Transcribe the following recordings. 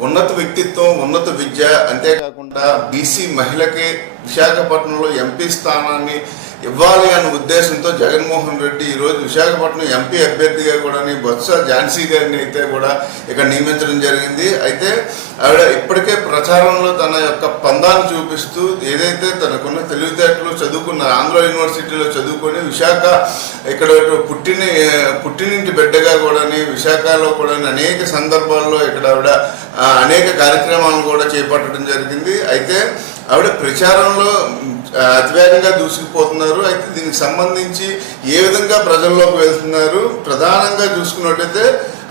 ఉన్నత వ్యక్తిత్వం ఉన్నత విద్య అంతేకాకుండా బీసీ మహిళకి విశాఖపట్నంలో ఎంపీ స్థానాన్ని ఇవ్వాలి అనే ఉద్దేశంతో జగన్మోహన్ రెడ్డి ఈరోజు విశాఖపట్నం ఎంపీ అభ్యర్థిగా కూడా బొత్స ఝాన్సీ గారిని అయితే కూడా ఇక్కడ నియమించడం జరిగింది. అయితే ఆవిడ ఇప్పటికే ప్రచారంలో తన యొక్క పందాన్ని చూపిస్తూ ఏదైతే తనకున్న తెలివితేటలు చదువుకున్న ఆంధ్ర యూనివర్సిటీలో చదువుకొని విశాఖ ఇక్కడ పుట్టిన పుట్టినింటి బిడ్డగా కూడా విశాఖలో కూడా అనేక సందర్భాల్లో ఇక్కడ ఆవిడ అనేక కార్యక్రమాలను కూడా చేపట్టడం జరిగింది. అయితే ఆవిడ ప్రచారంలో అతివేగంగా దూసుకుపోతున్నారు. అయితే దీనికి సంబంధించి ఏ విధంగా ప్రజల్లోకి వెళ్తున్నారు? ప్రధానంగా చూసుకున్నట్టయితే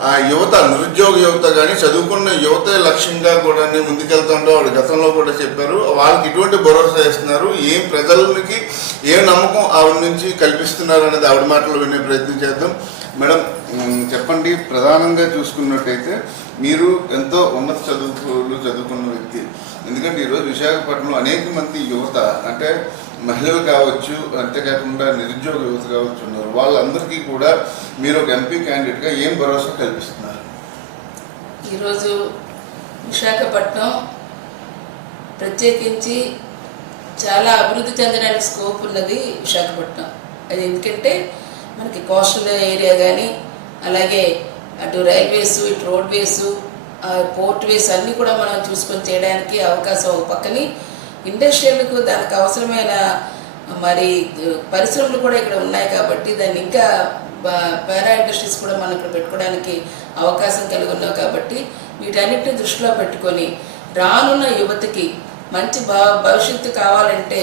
ఆ యువత నిరుద్యోగ యువత కానీ చదువుకున్న యువతే లక్ష్యంగా కూడా ముందుకెళ్తుండో వాడు గతంలో కూడా చెప్పారు. వాళ్ళకి ఇటువంటి భరోసా ఇస్తున్నారు. ఏం ప్రజలకి ఏ నమ్మకం ఆవిడ నుంచి కల్పిస్తున్నారు అనేది ఆవిడ మాటలు వినే ప్రయత్నం చేద్దాం. మేడం చెప్పండి. ప్రధానంగా చూసుకున్నట్టయితే మీరు ఎంతో ఉన్నత చదువులు చదువుకున్న వ్యక్తి. ఎందుకంటే ఈరోజు విశాఖపట్నంలో అనేక మంది యువత అంటే మహిళలు కావచ్చు అంతేకాకుండా నిరుద్యోగ యువత కావచ్చు ఉన్నారు వాళ్ళందరికీ కూడా మీరు ఒక ఎంపీ క్యాండిడేట్గా ఏం భరోసా కల్పిస్తున్నారు? ఈరోజు విశాఖపట్నం ప్రత్యేకించి చాలా అభివృద్ధి చెందడానికి స్కోప్ ఉన్నది విశాఖపట్నం. అది ఎందుకంటే మనకి కోస్టల్ ఏరియా కానీ అలాగే అటు రైల్వేస్ ఇటు రోడ్వేస్ పోర్ట్ వేస్ అన్నీ కూడా మనం చూసుకొని చేయడానికి అవకాశం ఒక పక్కని ఇండస్ట్రియల్కు దానికి అవసరమైన మరి పరిశ్రమలు కూడా ఇక్కడ ఉన్నాయి కాబట్టి దాన్ని ఇంకా పారా ఇండస్ట్రీస్ కూడా మనం ఇక్కడ పెట్టుకోవడానికి అవకాశం కలిగి ఉన్నాం కాబట్టి వీటన్నిటిని దృష్టిలో పెట్టుకొని రానున్న యువతకి మంచి భవిష్యత్తు కావాలంటే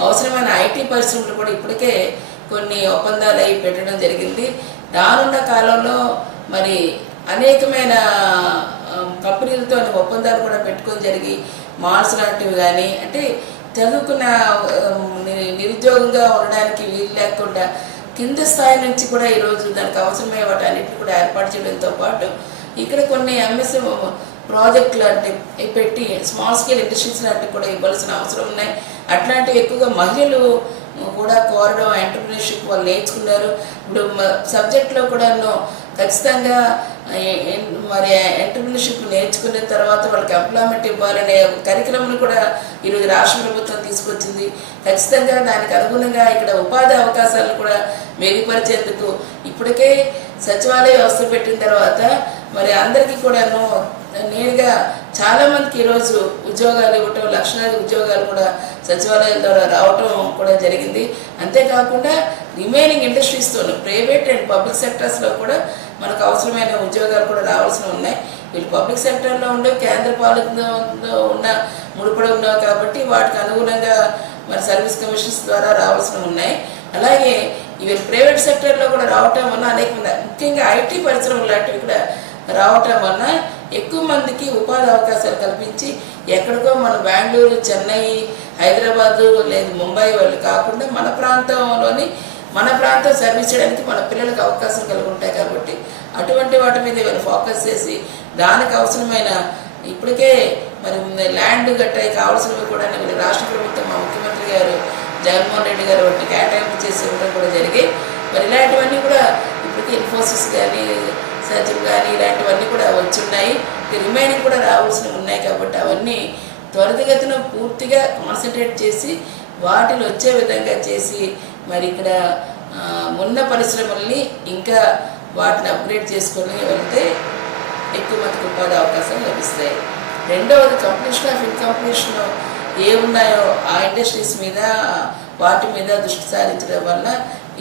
అవసరమైన ఐటీ పరిశ్రమలు కూడా ఇప్పటికే కొన్ని ఒప్పందాలు అయి పెట్టడం జరిగింది. రానున్న కాలంలో మరి అనేకమైన కంపెనీలతో ఒప్పందాలు కూడా పెట్టుకొని జరిగి మాల్స్ లాంటివి కానీ అంటే చదువుకున్న నిరుద్యోగంగా ఉండడానికి వీలు లేకుండా కింద స్థాయి నుంచి కూడా ఈరోజు దానికి అవసరమయ్యే వాటి అన్నింటిని కూడా ఏర్పాటు చేయడంతో పాటు ఇక్కడ కొన్ని ఎంఎస్ఎం ప్రాజెక్టులు అంటే పెట్టి స్మాల్ స్కేల్ ఇండస్ట్రీస్ లాంటివి కూడా ఇవ్వాల్సిన అవసరం ఉన్నాయి. అట్లాంటివి ఎక్కువగా మహిళలు కూడా కోరడం ఎంటర్ప్రినర్షిప్ వాళ్ళు నేర్చుకున్నారు. ఇప్పుడు సబ్జెక్ట్లో కూడాను ఖచ్చితంగా మరి ఎంటర్ప్రినర్షిప్ నేర్చుకున్న తర్వాత వాళ్ళకి ఎంప్లాయ్మెంట్ ఇవ్వాలనే కరికులంను కూడా ఈరోజు రాష్ట్ర ప్రభుత్వం తీసుకొచ్చింది. ఖచ్చితంగా దానికి అనుగుణంగా ఇక్కడ ఉపాధి అవకాశాలను కూడా మెరుగుపరిచేందుకు ఇప్పటికే సచివాలయ వ్యవస్థ పెట్టిన తర్వాత మరి అందరికీ కూడాను నేరుగా చాలా మందికి ఈరోజు ఉద్యోగాలు ఇవ్వటం లక్షలాది ఉద్యోగాలు కూడా సచివాలయం ద్వారా రావటం కూడా జరిగింది. అంతేకాకుండా రిమైనింగ్ ఇండస్ట్రీస్తో ప్రైవేట్ అండ్ పబ్లిక్ సెక్టర్స్లో కూడా మనకు అవసరమైన ఉద్యోగాలు కూడా రావాల్సిన ఉన్నాయి. వీళ్ళు పబ్లిక్ సెక్టర్లో ఉండే కేంద్ర పాలనలో ఉన్న ముడిపడి ఉన్నావు కాబట్టి వాటికి అనుగుణంగా మరి సర్వీస్ కమిషన్స్ ద్వారా రావాల్సిన ఉన్నాయి. అలాగే ఇవి ప్రైవేట్ సెక్టర్లో కూడా రావటం వల్ల అనేక మంది ముఖ్యంగా ఐటీ పరిశ్రమలు లాంటివి కూడా రావటం వలన ఎక్కువ మందికి ఉపాధి అవకాశాలు కల్పించి ఎక్కడికో మన బెంగళూరు చెన్నై హైదరాబాదు లేదు ముంబై వాళ్ళు కాకుండా మన ప్రాంతంలోని మన ప్రాంతం సర్వీస్ చేయడానికి మన పిల్లలకు అవకాశం కలిగి ఉంటాయి కాబట్టి అటువంటి వాటి మీద వీళ్ళు ఫోకస్ చేసి దానికి అవసరమైన ఇప్పటికే మరి ల్యాండ్ గట్రా కావాల్సినవి కూడా వీళ్ళు రాష్ట్ర ప్రభుత్వం మా ముఖ్యమంత్రి గారు జగన్మోహన్ రెడ్డి గారు వాటిని కేటాయింపు చేసి ఇవ్వడం కూడా జరిగి మరి ఇలాంటివన్నీ కూడా ఇప్పటికీ ఇన్ఫోసిస్ కానీ సచివ్ కానీ ఇలాంటివన్నీ కూడా వచ్చున్నాయి. రిమైనింగ్ కూడా రావాల్సినవి ఉన్నాయి కాబట్టి అవన్నీ త్వరితగతిన పూర్తిగా కాన్సన్ట్రేట్ చేసి వాటిని వచ్చే విధంగా చేసి మరి ఇక్కడ ఉన్న పరిశ్రమల్ని ఇంకా వాటిని అప్గ్రేడ్ చేసుకొని వెళ్తే ఎక్కువ మందికి ఉపాధి అవకాశాలు లభిస్తాయి. రెండవది కంప్లీషన్ ఆఫ్ ఇన్కంప్లీషన్ ఏ ఉన్నాయో ఆ ఇండస్ట్రీస్ మీద వాటి మీద దృష్టి సారించడం వల్ల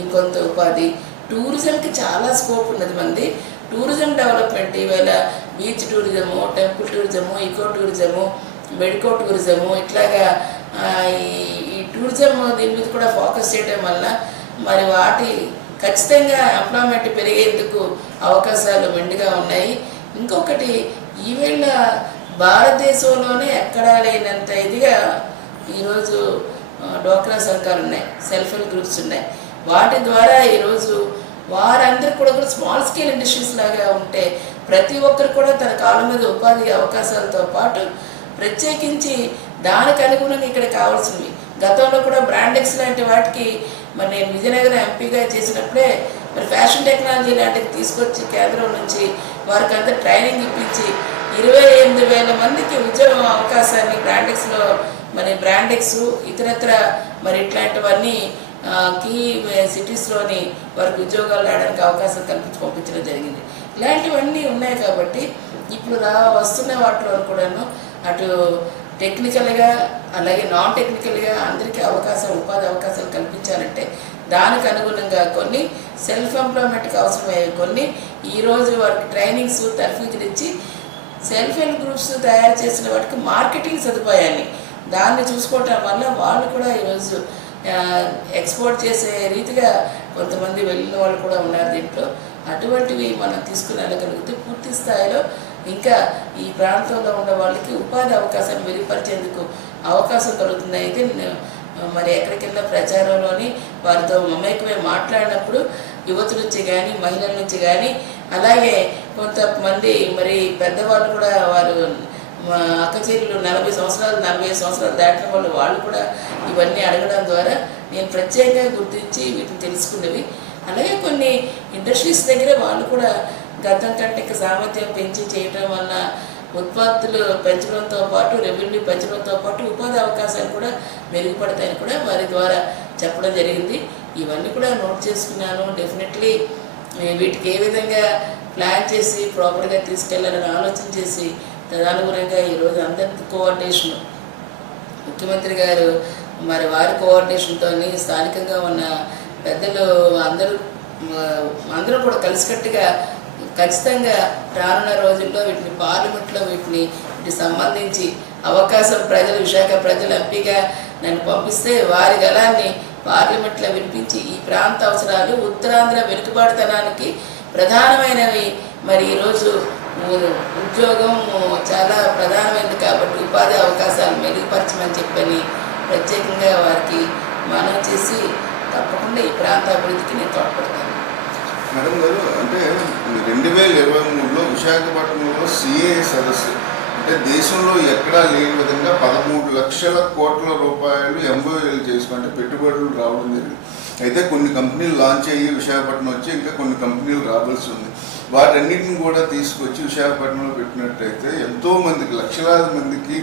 ఇంకొంత ఉపాధి. టూరిజంకి చాలా స్కోప్ ఉన్నది మంది. టూరిజం డెవలప్మెంట్ ఈవేళ beach tourism temple tourism eco tourism medico tourism ఇట్లాగా ఈ టూరిజం దీని మీద కూడా ఫోకస్ చేయడం వల్ల మరి వాటి ఖచ్చితంగా ఎంప్లాయ్మెంట్ పెరిగేందుకు అవకాశాలు మెండుగా ఉన్నాయి. ఇంకొకటి ఈవేళ భారతదేశంలోనే ఎక్కడా లేనంత ఇదిగా ఈరోజు డోక్రా సంఘాలు ఉన్నాయి. సెల్ఫ్ హెల్ప్ గ్రూప్స్ ఉన్నాయి. వాటి ద్వారా ఈరోజు వారందరూ కూడా కూడా స్మాల్ స్కేల్ ఇండస్ట్రీస్ లాగా ఉంటే ప్రతి ఒక్కరు కూడా తన కాళ్ళ మీద ఉపాధి అవకాశాలతో పాటు ప్రత్యేకించి దానికి అనుగుణంగా ఇక్కడ కావాల్సినవి గతంలో కూడా బ్రాండెక్స్ లాంటి వాటికి మరి నేను విజయనగరం ఎంపీగా చేసినప్పుడే మరి ఫ్యాషన్ టెక్నాలజీ లాంటివి తీసుకొచ్చి కేంద్రం నుంచి వారికి అంతా ట్రైనింగ్ ఇప్పించి ఇరవై ఎనిమిది వేల మందికి ఉద్యోగం అవకాశాన్ని బ్రాండెక్స్లో మరి బ్రాండెక్స్ ఇతరత్ర మరి ఇట్లాంటివన్నీ కీ సిటీస్లోని వారికి ఉద్యోగాలు రావడానికి అవకాశం కల్పించి పంపించడం జరిగింది. ఇలాంటివన్నీ ఉన్నాయి కాబట్టి ఇప్పుడు రా వస్తున్న వాటిలో కూడాను అటు టెక్నికల్గా అలాగే నాన్ టెక్నికల్గా అందరికీ అవకాశం ఉపాధి అవకాశాలు కల్పించాలంటే దానికి అనుగుణంగా కొన్ని సెల్ఫ్ ఎంప్లాయ్మెంట్కి అవసరమయ్యే కొన్ని ఈరోజు వారికి ట్రైనింగ్స్ తర్ఫీదులు ఇచ్చి సెల్ఫ్ హెల్ప్ గ్రూప్స్ తయారు చేసిన వాటికి మార్కెటింగ్ సదుపాయాన్ని దాన్ని చూసుకోవటం వల్ల వాళ్ళు కూడా ఈరోజు ఎక్స్పోర్ట్ చేసే రీతిగా కొంతమంది వెళ్ళిన వాళ్ళు కూడా ఉన్నారు దీంట్లో. అటువంటివి మనం తీసుకుని వెళ్ళగలిగితే పూర్తి స్థాయిలో ఇంకా ఈ ప్రాంతంలో ఉన్న వాళ్ళకి ఉపాధి అవకాశాలు మెరుగుపరిచేందుకు అవకాశం కలుగుతుంది అయితే నేను మరి ఎక్కడికెళ్ళినా ప్రచారంలోని వారితో మమేకమై మాట్లాడినప్పుడు యువతుల నుంచి కానీ మహిళల నుంచి కానీ అలాగే కొంతమంది మరి పెద్దవాళ్ళు కూడా వారు మా అక్క చెల్లెలు నలభై సంవత్సరాలు నలభై సంవత్సరాలు దాటిన వాళ్ళు వాళ్ళు కూడా ఇవన్నీ అడగడం ద్వారా నేను ప్రత్యేకంగా గుర్తించి వీటిని తెలుసుకున్నవి. అలాగే కొన్ని ఇండస్ట్రీస్ దగ్గర వాళ్ళు కూడా గతం కంటే సామర్థ్యం పెంచి చేయటం వల్ల ఉత్పత్తులు పెంచడంతో పాటు రెవెన్యూ పెంచడంతో పాటు ఉపాధి అవకాశాలు కూడా మెరుగుపడతాయని కూడా వారి ద్వారా చెప్పడం జరిగింది. ఇవన్నీ కూడా నోట్ చేసుకున్నాను. డెఫినెట్లీ వీటికి ఏ విధంగా ప్లాన్ చేసి ప్రాపర్గా తీసుకెళ్ళాలని ఆలోచన చేసి తదనుగుణంగా ఈరోజు అందరి కోఆర్డినేషన్ ముఖ్యమంత్రి గారు మరి వారి కోఆర్డినేషన్తో స్థానికంగా ఉన్న పెద్దలు అందరూ అందరూ కూడా కలిసికట్టుగా ఖచ్చితంగా రానున్న రోజుల్లో వీటిని పార్లమెంట్లో వీటిని వీటికి సంబంధించి అవకాశం ప్రజలు విశాఖ ప్రజలు ఎంపీగా నన్ను పంపిస్తే వారి గలాన్ని పార్లమెంట్లో వినిపించి ఈ ప్రాంత అవసరాలు ఉత్తరాంధ్ర వెనుకబాటుతనానికి ప్రధానమైనవి. మరి ఈరోజు ఉద్యోగం చాలా ప్రధానమైనది కాబట్టి ఉపాధి అవకాశాలు మెరుగుపరచమని చెప్పని ప్రత్యేకంగా వారికి మనం చేసి తప్పకుండా ఈ ప్రాంత అభివృద్ధికి నేను తోడ్పడతాను. మేడం గారు అంటే రెండు వేల ఇరవై మూడులో విశాఖపట్నంలో సిఏ సదస్సు. అంటే దేశంలో ఎక్కడా లేని విధంగా పదమూడు లక్షల కోట్ల రూపాయలు ఎంఓఏలు చేసుకుంటే పెట్టుబడులు రావడం జరిగింది. అయితే కొన్ని కంపెనీలు లాంచ్ అయ్యి విశాఖపట్నం వచ్చి ఇంకా కొన్ని కంపెనీలు రావాల్సి ఉంది. వాటన్నిటిని కూడా తీసుకొచ్చి విశాఖపట్నంలో పెట్టినట్టయితే ఎంతో మందికి లక్షలాది మందికి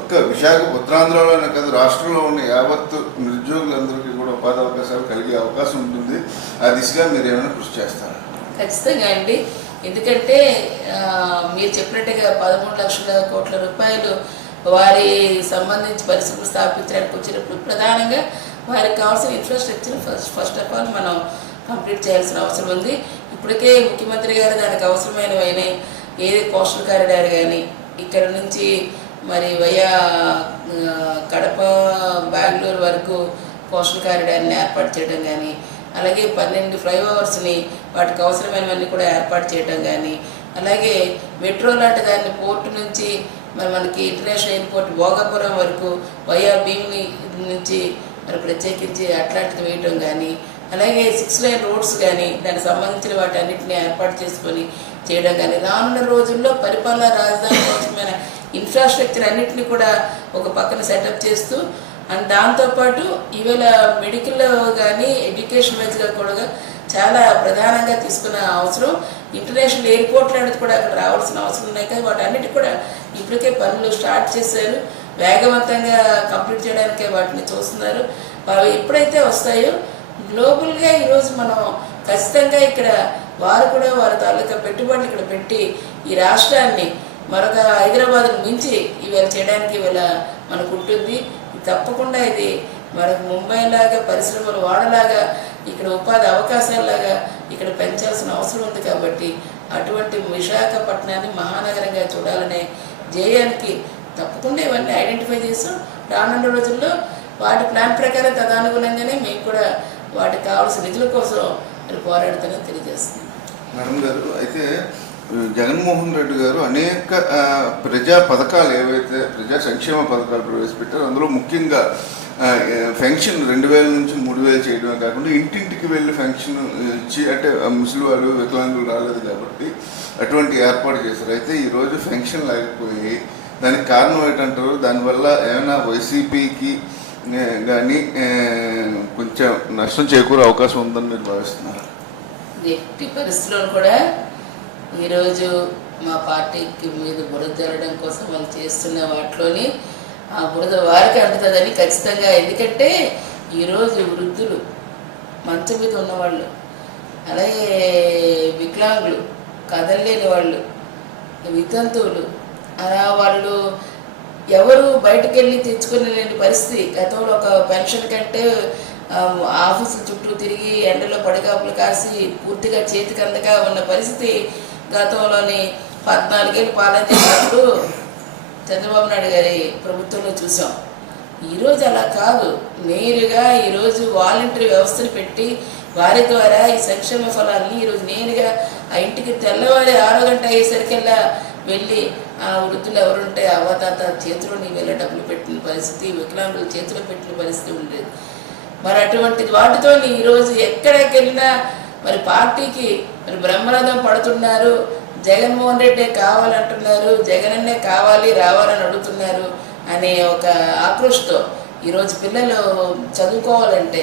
ఒక్క విశాఖ ఉత్తరాంధ్రలోనే కాదు రాష్ట్రంలో ఉన్న యావత్ నిరుద్యోగులందరికీ కూడా ఉపాధి అవకాశాలు కలిగే అవకాశం ఉంటుంది. ఆ దిశగా మీరు ఏమైనా కృషి చేస్తారా? ఖచ్చితంగా అండి. ఎందుకంటే మీరు చెప్పినట్టుగా పదమూడు లక్షల కోట్ల రూపాయలు వారి సంబంధించి పరిస్థితులు స్థాపించడానికి వచ్చినప్పుడు ప్రధానంగా వారికి కావాల్సిన infrastructure first first of all మనం కంప్లీట్ చేయాల్సిన అవసరం ఉంది. ఇప్పటికే ముఖ్యమంత్రి గారు దానికి అవసరమైనవైన ఏది కోస్టల్ కారిడార్ కానీ ఇక్కడ నుంచి మరి వయా కడప బెంగళూరు వరకు కోస్టల్ కారిడార్ని ఏర్పాటు చేయడం కానీ అలాగే పన్నెండు ఫ్లైఓవర్స్ని వాటికి అవసరమైనవన్నీ కూడా ఏర్పాటు చేయడం కానీ అలాగే మెట్రో లాంటి దాన్ని పోర్టు నుంచి మరి మనకి ఇంటర్నేషనల్ ఎయిర్పోర్ట్ భోగాపురం వరకు వయా భీమిని నుంచి మరి ప్రత్యేకించి అట్లాంటిది వేయటం కానీ అలాగే సిక్స్ లైన్ రోడ్స్ కానీ దానికి సంబంధించిన వాటి అన్నింటినీ ఏర్పాటు చేసుకొని చేయడం కానీ రానున్న రోజుల్లో పరిపాలనా రాజధాని కోసమైన ఇన్ఫ్రాస్ట్రక్చర్ అన్నింటినీ కూడా ఒక పక్కన సెటప్ చేస్తూ అండ్ దాంతోపాటు ఈవేళ మెడికల్ కానీ ఎడ్యుకేషన్ వైజ్గా కూడా చాలా ప్రధానంగా తీసుకున్న అవసరం. ఇంటర్నేషనల్ ఎయిర్పోర్ట్ లాంటిది కూడా అక్కడ రావాల్సిన అవసరం ఉన్నాయి. కదా వాటి అన్నిటి కూడా ఇప్పటికే పనులు స్టార్ట్ చేశారు. వేగవంతంగా కంప్లీట్ చేయడానికే వాటిని చూస్తున్నారు. అవి ఎప్పుడైతే వస్తాయో గ్లోబల్గా ఈరోజు మనం ఖచ్చితంగా ఇక్కడ వారు కూడా వారి తాలూకా పెట్టుబడులు ఇక్కడ పెట్టి ఈ రాష్ట్రాన్ని మరొక హైదరాబాద్ను మించి ఇవాళ చేయడానికి ఇవాళ మనకు ఉంటుంది. తప్పకుండా ఇది మనకు ముంబై లాగా పరిశ్రమలు వాడలాగా ఇక్కడ ఉపాధి అవకాశాలలాగా ఇక్కడ పెంచాల్సిన అవసరం ఉంది కాబట్టి అటువంటి విశాఖపట్నాన్ని మహానగరంగా చూడాలనే జయానికి తప్పకుండా ఇవన్నీ ఐడెంటిఫై చేసాం రానున్న రోజుల్లో వాటి ప్లాన్ ప్రకారం తదనుగుణంగానే మేము కూడా వాటికి కావాల్సిన నిధుల కోసం మరి పోరాడుతానని తెలియజేస్తున్నాం మేడం గారు అయితే జగన్మోహన్ రెడ్డి గారు అనేక ప్రజా పథకాలు ఏవైతే ప్రజా సంక్షేమ పథకాలు ప్రవేశపెట్టారు అందులో ముఖ్యంగా ఫెన్షన్ రెండు వేల నుంచి మూడు వేలు చేయడమే కాకుండా ఇంటింటికి వెళ్ళి ఫెన్షన్ ఇచ్చి అంటే ముసలి వాళ్ళు వికలాంగులు రాలేదు కాబట్టి అటువంటి ఏర్పాటు చేశారు. అయితే ఈరోజు ఫెన్షన్ లేకపోయి దానికి కారణం ఏంటంటారు? దానివల్ల ఏమైనా వైసీపీకి కానీ కొంచెం నష్టం చేకూరే అవకాశం ఉందని మీరు భావిస్తున్నారు. ఎట్టి పరిస్థితుల్లో కూడా ఈరోజు మా పార్టీకి మీద బురద జరగడం కోసం వాళ్ళు చేస్తున్న వాటిలోని ఆ బురద వారికి అంటుతుందని ఖచ్చితంగా. ఎందుకంటే ఈరోజు వృద్ధులు మంచం మీద ఉన్నవాళ్ళు అలాగే వికలాంగులు కదలలేని వాళ్ళు వితంతువులు అలా వాళ్ళు ఎవరు బయటకు వెళ్ళి తెచ్చుకునేలేని పరిస్థితి. గతంలో ఒక పెన్షన్ కంటే ఆఫీసు ఆఫీసుల చుట్టూ తిరిగి ఎండలో పడికాపులు కాసి పూర్తిగా చేతికి ఉన్న పరిస్థితి గతంలోని పద్నాలుగేళ్ళు పాలన చేసినప్పుడు చంద్రబాబు నాయుడు గారి ప్రభుత్వంలో చూసాం. ఈరోజు అలా కాదు. నేరుగా ఈరోజు వాలంటరీ వ్యవస్థను పెట్టి వారి ద్వారా ఈ సంక్షేమ ఫలాన్ని ఈరోజు నేరుగా ఆ ఇంటికి తెల్లవారి ఆరో గంట అయ్యేసరికల్లా వెళ్ళి ఆ వృద్ధులు ఎవరుంటే అవతాత చేతిలో నీ వెళ్ళ డబ్బులు పెట్టిన పరిస్థితి వికలాంగుల చేతిలో పెట్టిన పరిస్థితి ఉండేది. మరి అటువంటి వాటితో ఈరోజు ఎక్కడికెళ్ళినా మరి పార్టీకి మరి బ్రహ్మరథం పడుతున్నారు జగన్మోహన్ రెడ్డి కావాలంటున్నారు జగనన్నే కావాలి రావాలని అడుగుతున్నారు అనే ఒక ఆక్రోష్తో ఈరోజు పిల్లలు చదువుకోవాలంటే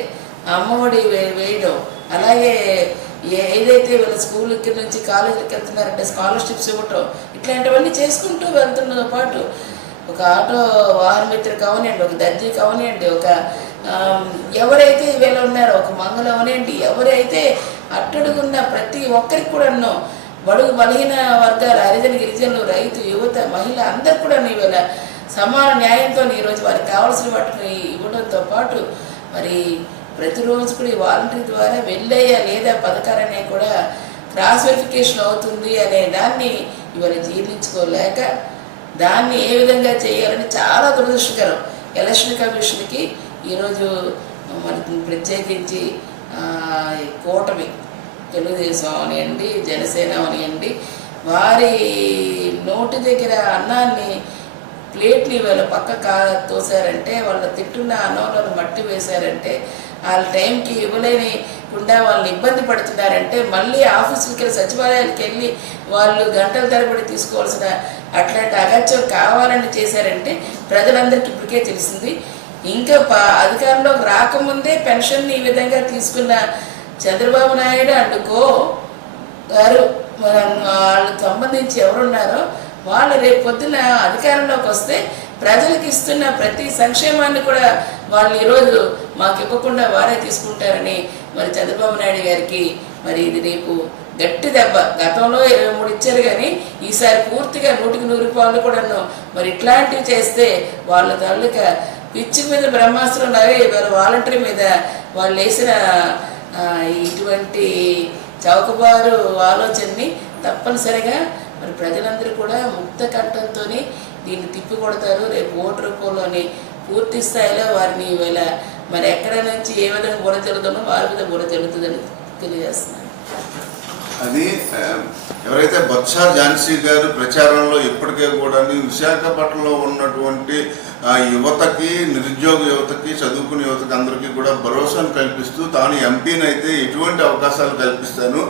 అమ్మఒడి వే- వేయడం అలాగే ఏదైతే వీళ్ళ స్కూల్కి నుంచి కాలేజీకి వెళ్తున్నారంటే స్కాలర్షిప్స్ ఇవ్వటం ఇట్లాంటివన్నీ చేసుకుంటూ వెళ్తున్నతో పాటు ఒక ఆటో వాహన మిత్ర కావనివ్వండి ఒక దర్జీ కావనివ్వండి ఒక ఎవరైతే వీళ్ళు ఉన్నారో ఒక మంగళం అవనివ్వండి ఎవరైతే అట్టడుగున్న ప్రతి ఒక్కరికి కూడాను బడుగు బలహీన వర్గాల హరిజన గిరిజనులు రైతు యువత మహిళ అందరు కూడా ఇవాళ సమాన న్యాయంతో ఈరోజు వారికి కావాల్సిన వాటిని ఇవ్వడంతో పాటు మరి ప్రతిరోజు కూడా ఈ వాలంటరీ ద్వారా వెళ్ళయ్యా లేదా పథకాలనే కూడా క్రాస్ వెరిఫికేషన్ అవుతుంది అనే దాన్ని ఇవాళ జీర్ణించుకోలేక దాన్ని ఏ విధంగా చేయాలని చాలా దురదృష్టకరం. ఎలక్షన్ కమిషన్కి ఈరోజు మనకి ప్రత్యేకించి కూటమి తెలుగుదేశం అవనివ్వండి జనసేన అవనివ్వండి వారి నోటి దగ్గర అన్నాన్ని ప్లేట్లు ఇవాళ పక్క కా తోసారంటే వాళ్ళ తిట్టున్న అన్నంలో మట్టి వేశారంటే వాళ్ళ టైంకి ఇవ్వలేని కుండా వాళ్ళని ఇబ్బంది పడుతున్నారంటే మళ్ళీ ఆఫీసులకి వెళ్ళి సచివాలయాలకు వెళ్ళి వాళ్ళు గంటల తరబడి తీసుకోవాల్సిన అట్లాంటి అగత్యం కావాలని చేశారంటే ప్రజలందరికీ ఇప్పటికే తెలిసింది. ఇంకా ప అధికారంలోకి రాకముందే పెన్షన్ ఈ విధంగా తీసుకున్న చంద్రబాబు నాయుడు అండ్ కో గారు వాళ్ళకి సంబంధించి ఎవరున్నారో వాళ్ళు రేపు పొద్దున అధికారంలోకి వస్తే ప్రజలకు ఇస్తున్న ప్రతి సంక్షేమాన్ని కూడా వాళ్ళు ఈరోజు మాకు ఇవ్వకుండా వారే తీసుకుంటారని మరి చంద్రబాబు నాయుడు గారికి మరి ఇది రేపు గట్టి దెబ్బ. గతంలో ఇరవై మూడు ఇచ్చారు కానీ ఈసారి పూర్తిగా నూటికి నూరు రూపాయలు కూడాను మరి ఇట్లాంటివి చేస్తే వాళ్ళ తల్లిక పిచ్చి మీద బ్రహ్మాస్త్రం లాగే వాళ్ళ వాలంటరీ మీద వాళ్ళు వేసిన ఇటువంటి చౌకబారు ఆలోచనని తప్పనిసరిగా మరి ప్రజలందరూ కూడా ముక్త కంఠంతో దీన్ని తిప్పి కొడతారు రేపు ఓటు రూపంలోని పూర్తి స్థాయిలో వారిని ఇవాళ మరి ఎక్కడ నుంచి ఏ విధంగా బుర జరుగుతుందో వారి మీద బుర జరుగుతుందని తెలియజేస్తున్నాను. అది ఎవరైతే బొత్స ఝాన్సీ గారు ప్రచారంలో ఇప్పటికే కూడా విశాఖపట్నంలో ఉన్నటువంటి యువతకి నిరుద్యోగ యువతకి చదువుకునే యువతకి అందరికీ కూడా భరోసాను కల్పిస్తూ తాను ఎంపీని అయితే ఎటువంటి అవకాశాలు కల్పిస్తాను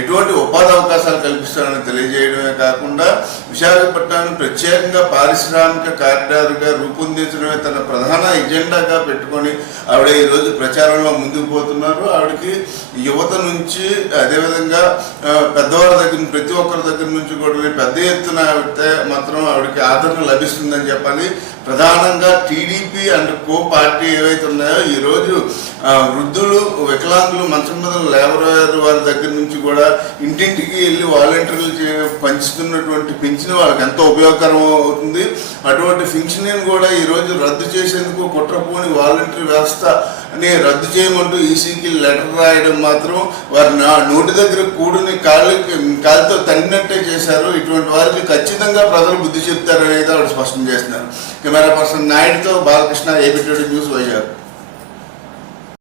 ఎటువంటి ఉపాధి అవకాశాలు కల్పిస్తానని తెలియజేయడమే కాకుండా విశాఖపట్నాన్ని ప్రత్యేకంగా పారిశ్రామిక కారిడార్గా రూపొందించడమే తన ప్రధాన ఎజెండాగా పెట్టుకొని ఆవిడ ఈరోజు ప్రచారంలో ముందుకు పోతున్నారు. ఆవిడకి యువత నుంచి అదేవిధంగా పెద్దవారి పెద్దవాళ్ళ దగ్గర నుంచి, ప్రతి ఒక్కరి దగ్గర నుంచి కూడా పెద్ద ఎత్తున అయితే మాత్రం ఆవిడకి ఆదరణ లభిస్తుందని చెప్పాలి. ప్రధానంగా టీడీపీ అండ్ కో పార్టీ ఏవైతే ఉన్నాయో ఈరోజు వృద్ధులు వికలాంగులు మంచం మీద లేబర్ వారి దగ్గర నుంచి కూడా ఇంటింటికి వెళ్ళి వాలంటీర్లు చే- పంచుతున్నటువంటి పింఛన్ వాళ్ళకి ఎంతో ఉపయోగకరం అవుతుంది. అటువంటి పింఛన్ కూడా ఈరోజు రద్దు చేసేందుకు కుట్రపోని వాలంటీర్ వ్యవస్థ అని రద్దు చేయమంటూ ఈసీకి లెటర్ రాయడం మాత్రం వారి నా నోటి దగ్గర కూడుని కాళ్ళకి కాలుతో తన్నినట్టే చేశారు. ఇటువంటి వారికి ఖచ్చితంగా ప్రజలు బుద్ధి చెప్తారనేది ఆవిడ స్పష్టం చేస్తున్నారు. कैमरा पर्सन नाइट तो बालकृष्णा एबीटीडी न्यूज़ वाइजर